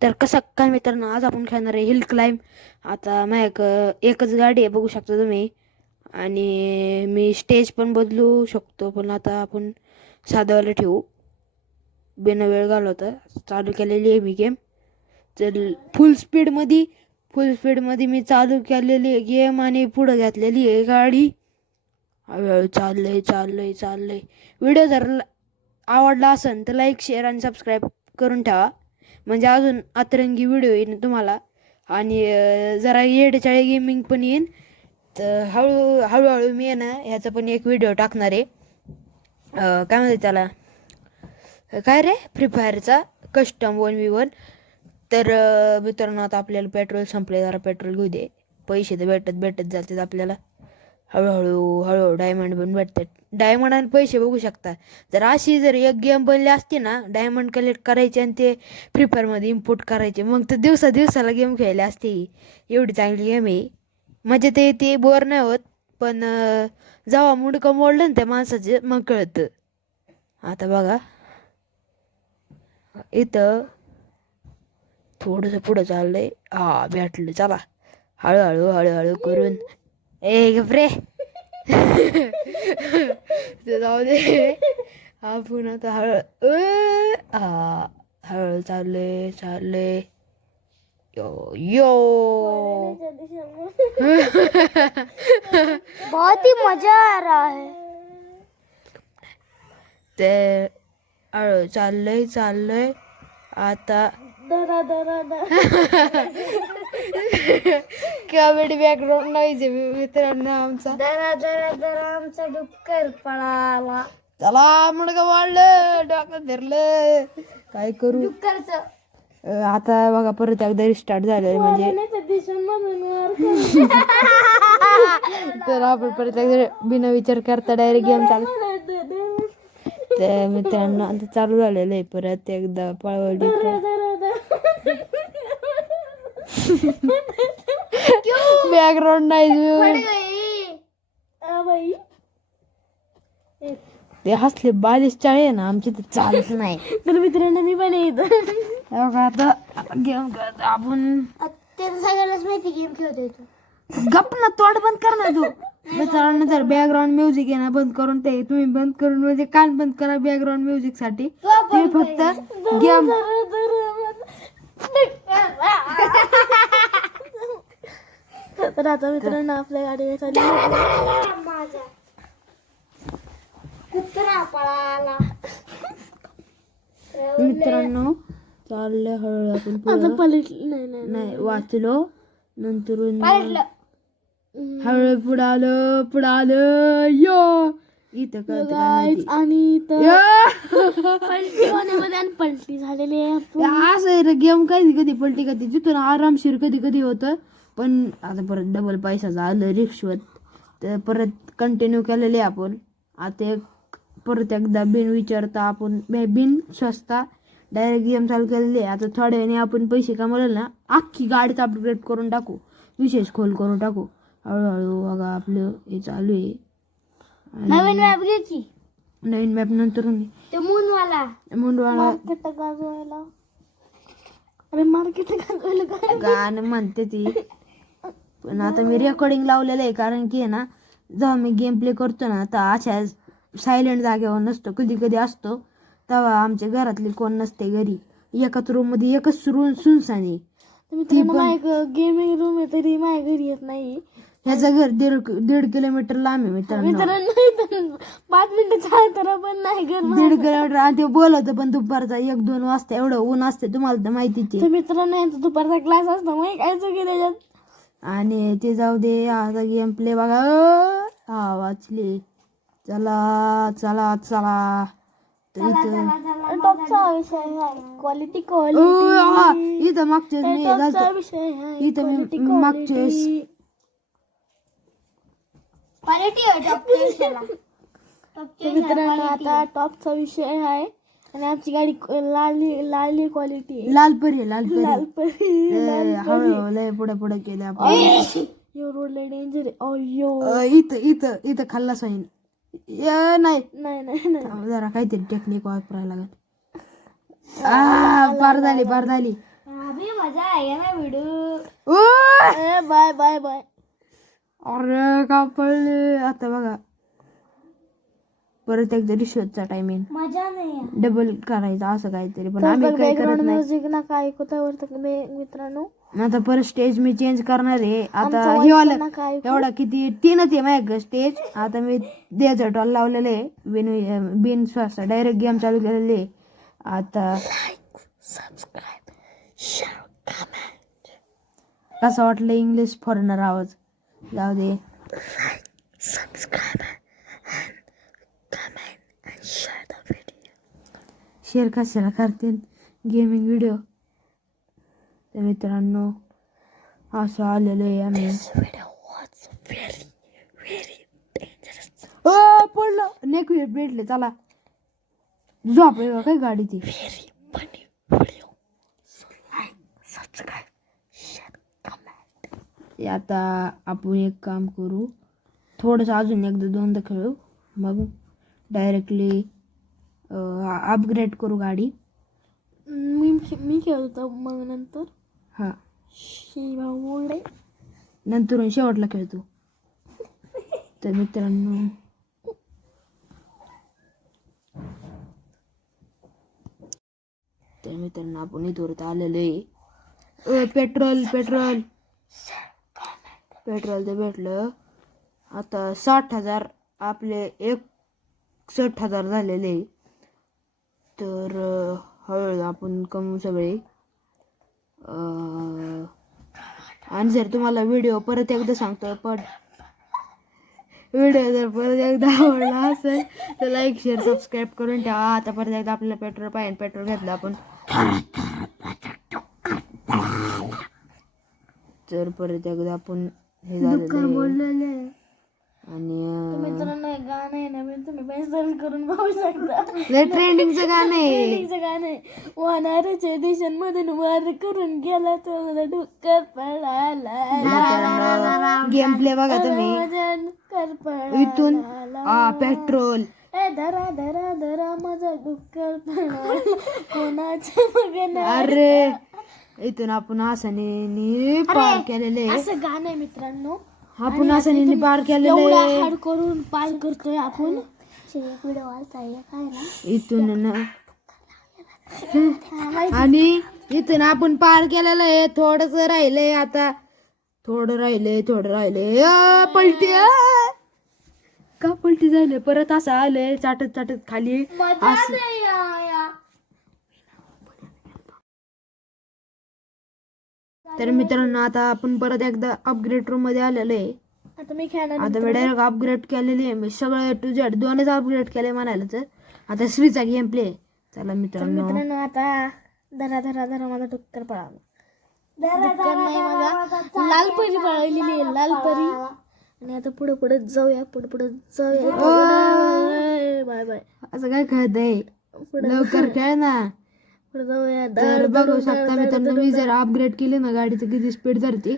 तर कसं काय मित्रांनो, आज आपण खेळणार आहे हिल क्लाइंब. आता माझ्या एकच गाडी आहे, बघू शकता तुम्ही. आणि मी स्टेज पण बदलू शकतो, पण आता आपण साधावाला ठेवू. बिना वेळ घालवता चालू केलेली आहे मी गेम. तर फुल स्पीडमध्ये मी चालू केलेली आहे गेम आणि पुढं घातलेली आहे गाडी. हळूहळू चाललंय. व्हिडिओ जर आवडला असेल तर लाईक, शेअर आणि सबस्क्राईब करून ठेवा, म्हणजे अजून अतरंगी व्हिडिओ येईन तुम्हाला. आणि जरा येडचाळी गेमिंग पण येईन. तर हळूहळू मी आहे ना ह्याचा पण एक व्हिडिओ टाकणार आहे. काय म्हणते त्याला, काय रे, फ्री फायरचा कस्टम 1v1. तर मित्रांनो, आता आपल्याला पेट्रोल संपले, जरा पेट्रोल घेऊ दे. पैसे तर भेटत जातात आपल्याला. हळूहळू डायमंड पण भेटतात. डायमंड आणि पैसे बघू शकता. जर एक गेम बनली असती ना, डायमंड कलेक्ट करायचे आणि ते फ्री फायरमध्ये इम्पोर्ट करायचे, मग तर दिवसाला गेम खेळले असते. एवढी चांगली गेम आहे, म्हणजे ते बोर नाही होत. पण जेव्हा मुंडकं मोडलं ना त्या माणसाचे, मग कळतं. आता बघा इथं थोडंसं पुढं चाललंय. भेटलं, चला हळूहळू करून. गप्रे ते जाऊ दे. आपण आता हळू चाललंय. यो बहुत ही मजा आ रहा है. ते हळू चाललंय आता. कॉमेडी बॅकग्राऊंड नाही मित्रांनो आमचा. दरा आमचा डुक्कर पळाला. चला, मुडकं वाढलं, डोकं फिरलं, काय करू. डुक्करचं आता बघा परत एकदा रिस्टार्ट झालं, म्हणजे तर आपण परत एकदा बिना विचार करता डायरेक्ट गेम चालू. तर मित्रांनो, आता चालू झालेलं आहे परत एकदा पळवली. बॅकग्राऊंड नाही, ते हसले 42 चाळी आहे ना आमची, तर चालत नाही. तर मित्रांनो, मी पण येत आता गेम खेळतो आपण. ते सगळ्यांनाच माहिती गेम खेळतो येतो. गप ना, तोंड बंद कर ना तू. मित्रांनो, जर बॅकग्राऊंड म्युझिक आहे ना, बंद करून ते तुम्ही बंद करून, म्हणजे कान बंद करा बॅकग्राऊंड म्युझिक साठी. तुम्ही फक्त गेम. तर आता मित्रांनो, आपल्या गाडीवर चालली कुत्रा पळाला. मित्रांनो, चाललंय हळूहळू आपण आता पुढं. पलट नाही वाचलो, नंतर हळू पुढं आलं. यो इथं कळतं काय माहिती. आणि पलटी होण्यामध्ये आणि पलटी झालेली आहे. असं आहे रे गेम, कधी पलटी कधी जिथून आरामशीर कधी होतं. पण आता परत डबल पैशाचं आलं रिश्वत, तर परत कंटिन्यू केलेले आपण. आता परत एकदा बिन विचारता आपण बिन स्वस्ता डायरेक्ट गेम चालू केलेली आहे. आता थोड्या वेळाने आपण पैसे कमवले ना, अख्खी गाडीच अपग्रेड करून टाकू, विशेष खोल करून टाकू. हळूहळू बघा आपलं हे चालू आहे. नवीन मॅप घ्यायची, नवीन मॅप नंतर ते मुंडवाला मार्केट गाजवायला. अरे मार्केट गाजवायला गाणं म्हणते ती. पण आता मी रेकॉर्डिंग लावलेलं आहे, कारण की आहे ना, जेव्हा मी गेम प्ले करतो ना, तर अशा सायलेंट जागेवर नसतो, कधी असतो. तेव्हा आमच्या घरातली कोण नसते घरी, एकाच रूम मध्ये एकच सुनसानी. गेमिंग रूम आहे तरी माझ्या घरी येत नाही. ह्याचं घर 1.5 किलोमीटर लांब आहे मित्रांनो. 5 मिनिटं तर पण नाही घर 1.5 किलोमीटर. आणि ते बोलवतं पण दुपारचा 1-2 वाजता, एवढं ऊन असते तुम्हाला तर माहितीच आहे. मित्रांनो, यांचा दुपारचा क्लास असतो, मग काय चुकी त्याच्यात. आणि ते जाऊ दे, आता गेम प्ले बघा. वाचले. चला. टॉपचा विषय आहे क्वालिटी. इथं मागच्या मित्रांनो, आता टॉपचा विषय आहे. आणि आमची गाडी लाल क्वालिटी, लालपरी लालपरी. लय पुढे केले आपण. रोड लय डेंजर आहे. इथं खाल्ला साईन. नाही जरा काहीतरी टेक्निक वापरायला लागेल. पार झाली. अभी मजा आएगा ना video. Oh! Bye bye bye. अरे का पडले आता बघा परत एकदा रिश्वतचा टायमिंग मजा नाही डबल करायचा असं काहीतरी पण आम्ही काही करत बॅकग्राऊंड नाही म्युझिक ना काय ऐकता वरतं मित्रांनो. आता परत स्टेज मी चेंज करणार आहे आता आमचा हे voice वाला पण नका ऐकू. एवढा किती 3च आहे माझ्याकडे स्टेज आता मी डेझर्टॉल लावलेले आहे बिन श्वास डायरेक्ट गेम चालू केलेले आहे आता सबस्क्राईब शेअर कमेंट. कसं वाटलं इंग्लिश फॉरेनर आवाज जाऊ दे subscribe comment and share the video. Share कशाला करते गेमिंग व्हिडिओ तर मित्रांनो असं आलेलं आहे आम्ही video was very very dangerous. पडलं नेक भेटले चला झोप आहे काय गाडी ती very funny video. So like subscribe share comment. आता आपण एक काम करू थोडंसं अजून एकदा दोनदा खेळू मग डायरेक्टली अपग्रेड करू गाडी मी खेळतो मग नंतर हां शिवा बोलले. नंतर शेवटला खेळतो तर मित्रांनो आपण इथवरती आलेलो आहे पेट्रोल पेट्रोल पेट्रोल ते भेटलं आता 60,000 आपले 61,000 झालेले तर हळूहळू आपण कमवू सगळे आणि जर तुम्हाला व्हिडिओ परत एकदा सांगतो पण व्हिडिओ जर परत एकदा आवडला असेल तर लाईक शेअर सबस्क्राईब करून ठेवा आता परत एकदा आपल्याला पेट्रोल पाहिजे पेट्रोल घेतलं आपण तर परत एकदा आपण हे झालेलं आणि मित्रांनो एक गाणं आहे ना तुम्ही पैसा करून बघू शकता. ट्रेंडिंगचं गाणं आहे ट्रेंडिंगचं गाणं आहे. वानराच्या देशांमधून वार करून गेला तो डुक्कर पळाला. गेम प्ले बघा तुम्ही डुक्कर पळाला इथून पेट्रोल धरा धरा धरा माझा डुक्कर पळाला कोणाचं बघ. अरे इथून आपण आसाने पार केलेले असं गाणं आहे मित्रांनो. आपण आसाने पार केलेले एवढा हाड करून पार करतोय आपण. इथून आणि इथून आपण पार केलेलं आहे थोडस राहिलंय आता थोडं राहिले पलटी का पलटी झाले परत असं आलंय चाटत चाटत खाली असं तर मित्रांनो आता आपण परत एकदा अपग्रेड रूम मध्ये आलेलो आहे आता मी खेळणार. आता मी डायरेक्ट अपग्रेड केलेली आहे मी सगळं टू झेड 2च अपग्रेड केले म्हणायला तर आता श्रीचा गेम प्ले चला मित्रांनो आता धरा धरा धरा माझा डुक्कर पळाला. डुक्कर नाही माझा लाल परी पळालेली आहे लाल परी. आणि आता पुढे पुढे जाऊया पुढे जाऊया बाय बाय. असं काय कळतंय लवकर खेळ ना पुढे जाऊया. तर बघू शकता मित्रांनो मी जर अपग्रेड केले ना गाडीचं किती स्पीड धरते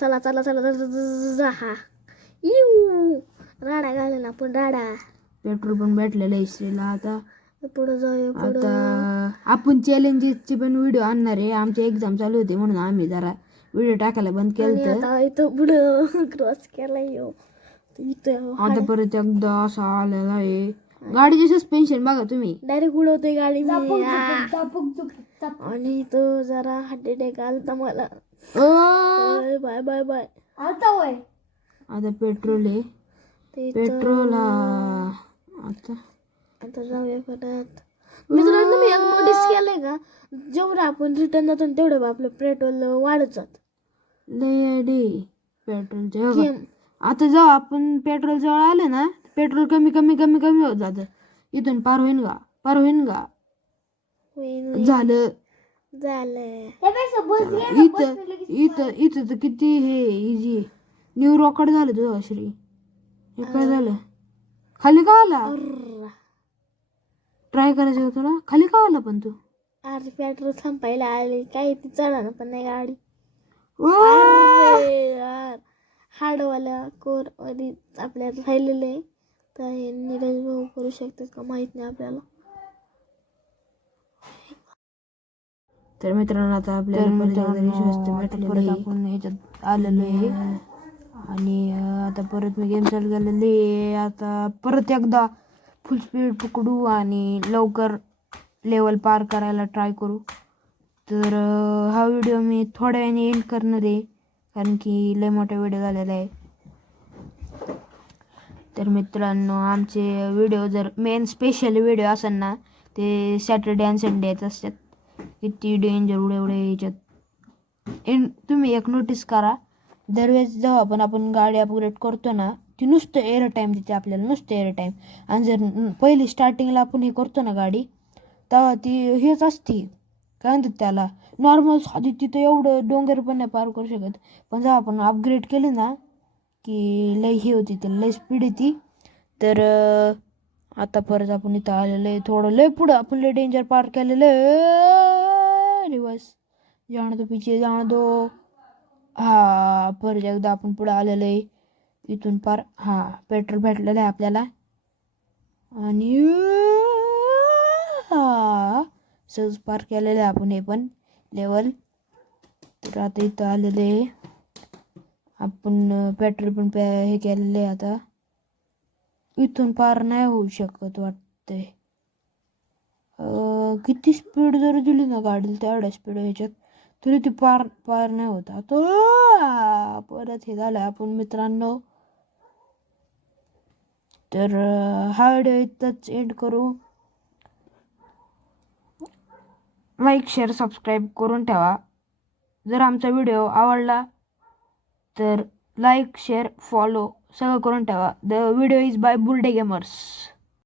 चला चला चला हा इऊ राडा घालेला आपण राडा. पेट्रोल पण भेटलेलं आहे श्रीला आता पुढे जाऊया पुढे. आता आपण चॅलेंजेसचे पण व्हिडिओ आणणार आहे आमचे एक्झाम चालू होते म्हणून आम्ही जरा व्हिडिओ टाकायला बंद केलं आता इथं पुढं क्रॉस केला येऊ इथं आता परत एकदा असा आलेला आहे गाडीचे सस्पेन्शन बघा तुम्ही डायरेक्ट उडवते गाडी आणि तो जरा हार्ट अटॅक आलता मला. बाय बाय बाय आता पेट्रोल आहे पेट्रोल आता आता जाऊया परत. मित्रांनो मी एक नोटीस केलंय का जेवढं आपण रिटर्न जातो तेवढं आपलं पेट्रोल वाढत जात लय पेट्रोलचे आता जाऊ आपण पेट्रोल जवळ आले ना पेट्रोल कमी कमी कमी कमी होत जात इथून पार होईन का झालं इथं तर किती हे इझी न्यू रॉकेट झालं तुझं श्री हे काय झालं खाली का आला ट्राय करायचं होतं तुला खाली का आला पण तू अरे पेट्रोल संपायला आले काय ती चढा पण नाही गाडी यार हार्डवाल्या कोर मध्ये आपल्याला राहिलेले तर हे नीरज भाऊ करू शकतात का माहित नाही आपल्याला. तर मित्रांनो आता आपल्याला परत आपण ह्याच्यात आलेलो आहे आणि आता परत मी गेम चालू केलेली आहे. आता परत एकदा फुल स्पीड पकडू आणि लवकर लेवल पार करायला ट्राय करू. तर हा व्हिडिओ मी थोड्या वेळाने एंड करणार आहे कारण की लय मोठा व्हिडिओ झालेला आहे. तर मित्रांनो आमचे व्हिडिओ जर मेन स्पेशल व्हिडिओ असेल ना ते सॅटर्डे आणि संडे येत असतात. किती डेंजर एवढे याच्यात तुम्ही एक नोटीस करा, दरवेळेस जेव्हा आपण गाडी अपग्रेड करतो ना ती नुसतं एअर टाईम देते आपल्याला, नुसतं एअर टाईम. आणि जर पहिली स्टार्टिंगला आपण हे करतो ना गाडी तेव्हा ती हेच असते, काय म्हणतात त्याला, नॉर्मल साधी. तिथं एवढं डोंगर पण नाही पार करू शकत. पण जेव्हा आपण अपग्रेड केली ना की लय हे होती, त्याला लय स्पीड येते. तर आता परत आपण इथं आलेलं आहे, थोडं लय पुढं आपण लय डेंजर पार केलेलं आहे. रिवर्स जाण दो, पिछे जाण दो. हा परत एकदा आपण पुढं आलेलं आहे इथून पार. हा पेट्रोल भेटलेलं आहे आपल्याला आणि हा सहज पार केलेलं आहे आपण हे पण लेवल. तर आता इथं आलेलं आहे आपण, पेट्रोल पण हे केलेलं आहे. आता इथून पार नाही होऊ शकत वाटतंय. किती स्पीड जर दिली ना गाडीला तेवढ्या स्पीड ह्याच्यात तरी ती पार नाही होत. आता परत हे झालं आपण मित्रांनो. तर हा व्हिडिओ इथंच एंड करू. लाईक शेअर सबस्क्राईब करून ठेवा. जर आमचा व्हिडिओ आवडला तर लाईक शेअर फॉलो सगळं करून ठेवा. The video is by Burde gamers.